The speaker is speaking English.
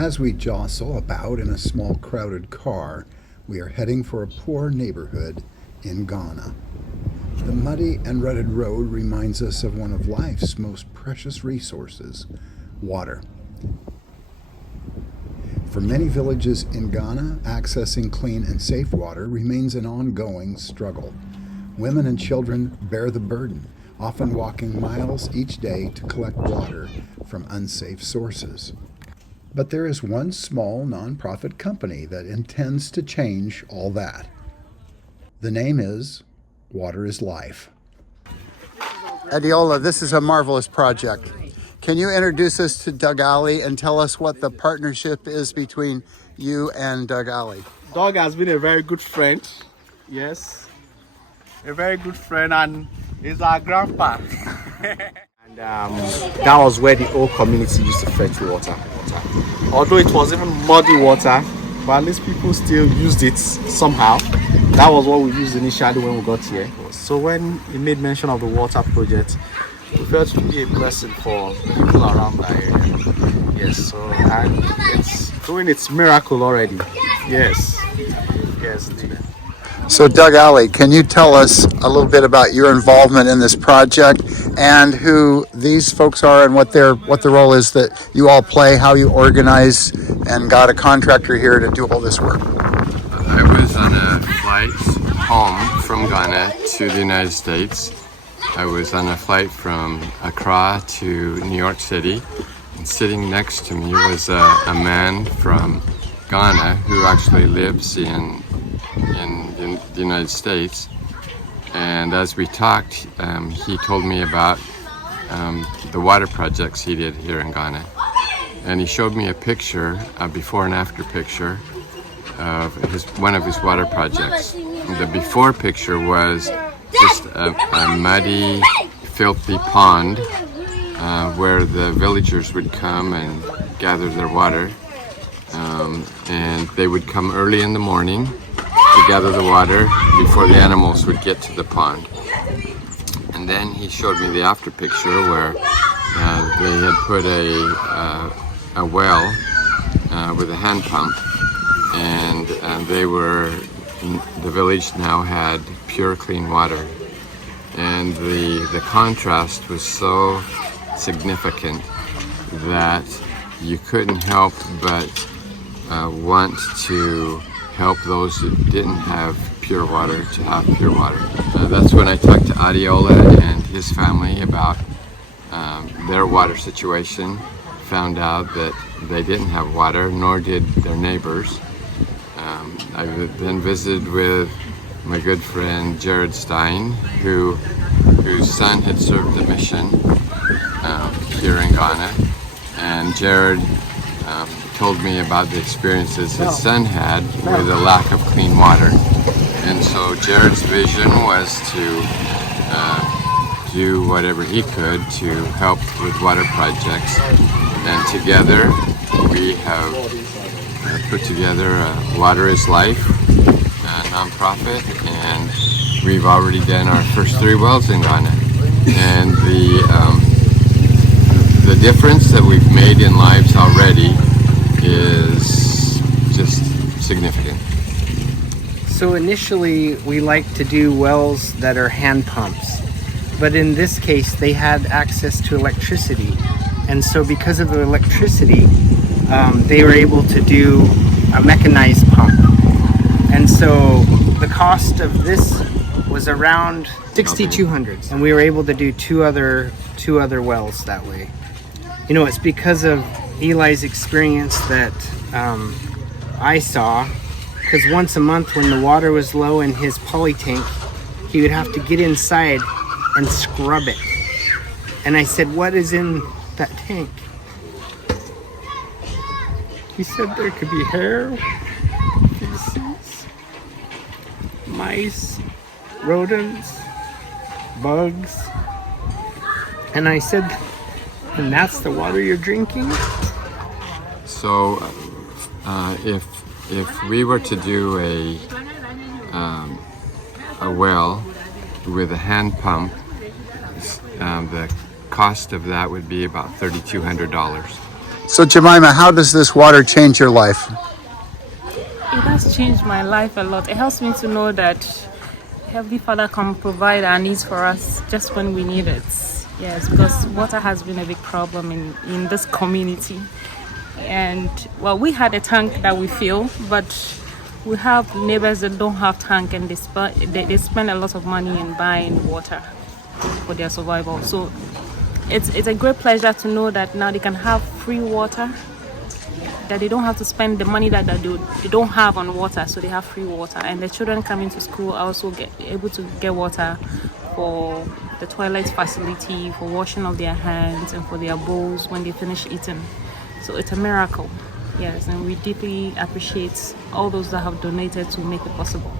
As we jostle about in a small crowded car, we are heading for a poor neighborhood in Ghana. The muddy and rutted road reminds us of one of life's most precious resources, water. For many villages in Ghana, accessing clean and safe water remains an ongoing struggle. Women and children bear the burden, often walking miles each day to collect water from unsafe sources. But there is one small nonprofit company that intends to change all that. The name is Water is Life. Adiola, this is a marvelous project. Can you introduce us to Doug Ali and tell us what the partnership is between you and Doug Ali? Doug has been a very good friend. Yes, a very good friend, and he's our grandpa. And that was where the whole community used to fetch water. Although it was even muddy water, but at least people still used it somehow. That was what we used initially when we got here. So when he made mention of the water project, we felt it would be a blessing for people around the area. Yes, so and it's doing its miracle already. Yes. So Doug Ali, can you tell us a little bit about your involvement in this project and who these folks are and what the role is that you all play, how you organize and got a contractor here to do all this work? I was on a flight home from Ghana to the United States. I was on a flight from Accra to New York City, and sitting next to me was a man from Ghana who actually lives in the United States. And as we talked, he told me about the water projects he did here in Ghana. And he showed me a picture, a before and after picture of one of his water projects. The before picture was just a muddy, filthy pond where the villagers would come and gather their water. And they would come early in the morning to gather the water before the animals would get to the pond. And then he showed me the after picture where they had put a well with a hand pump, and the village now had pure clean water. And the contrast was so significant that you couldn't help but want to help those who didn't have pure water to have pure water. That's when I talked to Adiola and his family about their water situation, found out that they didn't have water, nor did their neighbors. I then visited with my good friend Jared Stein, whose son had served the mission here in Ghana, and Jared told me about the experiences his son had with a lack of clean water. And so Jared's vision was to do whatever he could to help with water projects. And together we have put together Water is Life, a nonprofit, and we've already done our first 3 wells in Ghana. And the difference that we've made in lives already is just significant. So initially we like to do wells that are hand pumps, but in this case they had access to electricity, and so because of the electricity they were able to do a mechanized pump. And so the cost of this was around $6,200, and we were able to do two other wells that way. You know, it's because of Eli's experience that I saw, because once a month when the water was low in his poly tank, he would have to get inside and scrub it. And I said, "What is in that tank?" He said there could be hair, feces, mice, rodents, bugs. And I said, "And that's the water you're drinking?" So if we were to do a well with a hand pump, the cost of that would be about $3,200. So Jemima, how does this water change your life? It has changed my life a lot. It helps me to know that Heavenly Father can provide our needs for us just when we need it. Yes, because water has been a big problem in this community. And well, we had a tank that we fill, but we have neighbors that don't have tank, and they spend a lot of money in buying water for their survival. So it's a great pleasure to know that now they can have free water, that they don't have to spend the money that they don't have on water, so they have free water. And the children coming to school are also able to get water for the toilet facility, for washing of their hands, and for their bowls when they finish eating. So it's a miracle, yes, and we deeply appreciate all those that have donated to make it possible.